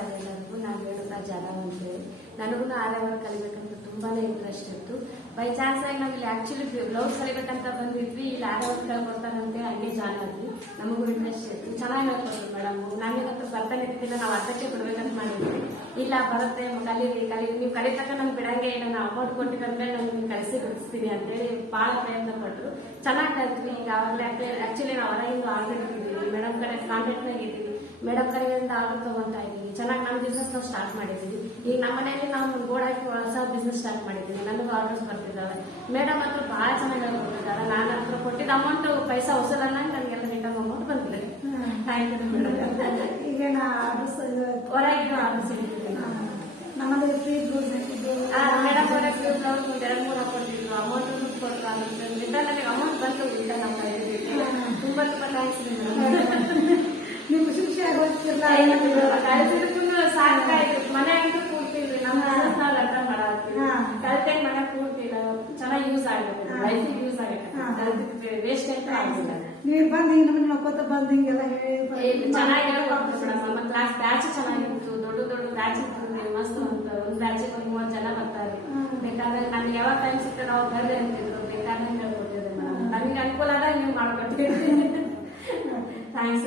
ನಮಸ್ಕಾರ ಎಲ್ಲರಿಗೂ. ನಾನು ರೇಣುಕಾ ಜಾಧವ್ ಅಂತೇಳಿ. ನನಗೂ ಆರ್ಯವರ್ಕ್ ಕಲಿಬೇಕಂತ ತುಂಬಾನೇ ಇಂಟ್ರೆಸ್ಟ್ ಇತ್ತು. ಬೈ ಚಾನ್ಸ್ ಆಗಿ ನಾವು ಇಲ್ಲಿ ಆಕ್ಚುಲಿ ಬ್ಲೌಸ್ ಕಲಿಬೇಕಂತ ಬಂದಿದ್ವಿ. ಇಲ್ಲಿ ಆರ್ಯವರ್ಕ್ ಕಲ್ಕೊಡ್ತಾರಂತೆ ಹಂಗೆ ಜಾಯ್ನ್ ಆದ್ವಿ. ನಮಗೂ ಇಂಟ್ರೆಸ್ಟ್ ಇತ್ತು. ಚೆನ್ನಾಗಿ ಹೇಳ್ಕೊಡ್ತೀವಿ ಮೇಡಮ್. ನಾನಿವತ್ತು ಬರ್ತಾನೆ ಇರ್ತಿಲ್ಲ, ನಾವು ಅರ್ಥಕ್ಕೆ ಬಿಡ್ಬೇಕಂತ ಮಾಡಿದ್ವಿ. ಇಲ್ಲ ಬರುತ್ತೆ ಕಲೀರಿ ನೀವು ಕಲಿತಕ್ಕ ನಮ್ಗೆ ಬಿಡಂಗೆ ಇಲ್ಲ, ನಾವು ಅಮೌಂಟ್ ಕೊಟ್ಟಿದ್ರೆ ನಮ್ಗೆ ಕಲಿಸಿ ಬಿಡಿಸ್ತೀನಿ ಅಂತೇಳಿ ಬಹಳ ಪ್ರಯತ್ನ ಪಟ್ಟರು. ಚೆನ್ನಾಗಿ ಕಲ್ತ್ವಿ. ಈಗ ಅವಾಗಲೇ ಆಕ್ಚುಲಿ ನಾವು ಹೊರಗಿಂದ ಆರ್ಡರ್ ಇಟ್ಟಿದ್ದೀವಿ, ಮೇಡಮ್ ಕಡೆ ಕಾಂಟ್ಯಾಕ್ಟ್ನಾಗ ಇದ್ದೀವಿ, ಮೇಡಮ್ ಕಡೆಯಿಂದ ಆರ್ಡರ್ ತಗೊಂತಾ ಇದೀವಿ. ಚೆನ್ನಾಗಿ ನಮ್ಮ ಬಿಸ್ನೆಸ್ ನಾವು ಸ್ಟಾರ್ಟ್ ಮಾಡಿದ್ದೀವಿ. ಈಗ ನಮ್ಮ ಮನೆಯಲ್ಲಿ ನಾವು ಗೋಡ್ ಹಾಕಿ ಹೊಸ ಬಿಸ್ನೆಸ್ ಸ್ಟಾರ್ಟ್ ಮಾಡಿದ್ದೀವಿ. ನನಗೂ ಆರ್ಡರ್ಸ್ ಬರ್ತಿದ್ದಾವೆ. ಮೇಡಮ್ ಹತ್ರ ಬಹಳ ಚೆನ್ನಾಗಿ ಹೇಳ್ಕೊಟ್ಟಿದ್ದಾರೆ. ನಾನು ಹತ್ರ ಕೊಟ್ಟಿದ್ದ ಅಮೌಂಟ್ ಪೈಸಾ ಹೊಸದಲ್ಲ, ನನಗೆಲ್ಲ ರಿಟರ್ನ್ ಅಮೌಂಟ್ ಬಂದಿದೆ. Thank you madam. ಈಗ ನಾ ಆರ್ಡರ್ಸ್ ಹೊರಗೆ ಆರ್ಡರ್ಸ್ ನಮ್ಮದು ಫ್ರೀ ಬ್ಲೌಸ್ ಹಾಕಿದ್ದು ಮೇಡಮ್ ಹೊರಗೆ ಫ್ರೀ ಬ್ಲೌಸ್ 2-3 ಹಾಕೊಂಡಿದ್ರು. ಅಮೌಂಟ್ ಕೊಟ್ಟರು. ರಿಟರ್ನ್ ನನಗೆ ಅಮೌಂಟ್ ಬಂತು. ರಿಟರ್ನ್ ನಮ್ಮ ತುಂಬಾ ತುಂಬಾ ಥ್ಯಾಂಕ್ಸ್ ನೀವು ಖುಷಿ ಖುಷಿ ಆಗೋಗ್ತಿರಲ್ಲ. ಸಾಕಾಯ್ತು. ಮನೆ ಅಂತೂ ಕೂಡ್ತಿದ್ವಿ. ನಮ್ಮ ನಾವು ಅರ್ಥ ಮಾಡತ್ತೀವಿ. ಕಲ್ತೆ ಮನೆ ಕೂಡ್ತಿಲ್ಲ. ಚೆನ್ನಾಗಿ ಯೂಸ್ ಆಗುತ್ತೆ, ಲೈಫಿಗೆ ಯೂಸ್ ಆಗುತ್ತೆ. ವೇಸ್ಟ್ ಅಂತ ಆಗಿಲ್ಲ. ನೀವು ಬಂದು ಹಿಂಗೆ ನಮ್ಮನ್ನ ನೋಡ್ಕೊತ ಬಂದು ಹಿಂಗೆಲ್ಲ ಚೆನ್ನಾಗಿ ಕ್ಲಾಸ್ ಬ್ಯಾಚ್ ಚೆನ್ನಾಗಿತ್ತು. ದೊಡ್ಡ ದೊಡ್ಡ ಬ್ಯಾಚ್ ಇರ್ತದೆ. ಮಸ್ತ್ ಅಂತ ಒಂದು ಬ್ಯಾಚಿಗೆ 30 ಜನ ಬರ್ತಾರೆ. ಬೇಕಾದ್ರೆ ನನ್ಗೆ ಯಾವಾಗ ಟೈಮ್ ಸಿಗ್ತದೆ ನಾವು ಬರ್ರಿ ಅಂತಿದ್ರು. ಬೇಕಾದ್ರೆ ಹೇಳ್ಕೊಟ್ಟಿದ್ದೆ ಮೇಡಮ್. ನಮ್ಗೆ ಅನುಕೂಲ ಆದಾಗ ನೀವು ಮಾಡ್ಕೊಡ್ತೀವಿ. ಥ್ಯಾಂಕ್ಸ್.